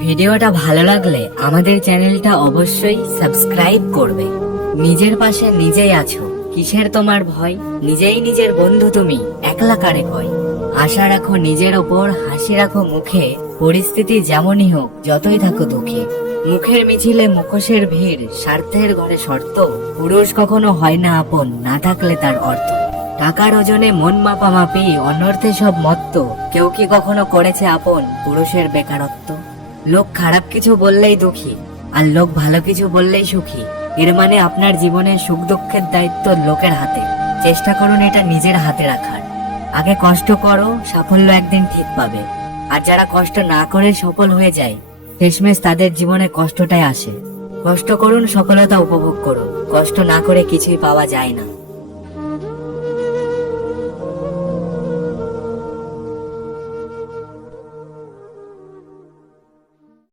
ভিডিওটা ভালো লাগলে আমাদের চ্যানেলটা অবশ্যই সাবস্ক্রাইব করবে। নিজের পাশে নিজেই আছো, কিসের তোমার ভয়? নিজেই নিজের বন্ধু তুমি, একলা কারে ভয়? আশা রাখো নিজের ওপর, হাসি রাখো মুখে, পরিস্থিতি যেমনই হোক, যতই থাকো দুঃখে। মুখের মিছিলে মুখোশের ভিড়, স্বার্থের ঘরে শর্ত, পুরুষ কখনো হয় না আপন, না থাকলে তার অর্থ। টাকার ওজনে মন মাপামাপি, অনর্থে সব মত্ত, কেউ কি কখনো করেছে আপন পুরুষের বেকারত্ব? লোক খারাপ কিছু বললেই দুঃখী, আর লোক ভালো কিছু বললেই সুখী। এর মানে আপনার জীবনের সুখ দুঃখের দায়িত্ব লোকের হাতে। চেষ্টা করুন এটা নিজের হাতে রাখার। আগে কষ্ট করো, সাফল্য একদিন ঠিক পাবে। আর যারা কষ্ট না করে সফল হয়ে যায়, শেষমেশ তাদের জীবনে কষ্টটাই আসে। কষ্ট করুন, সফলতা উপভোগ করুন। কষ্ট না করে কিছুই পাওয়া যায় না।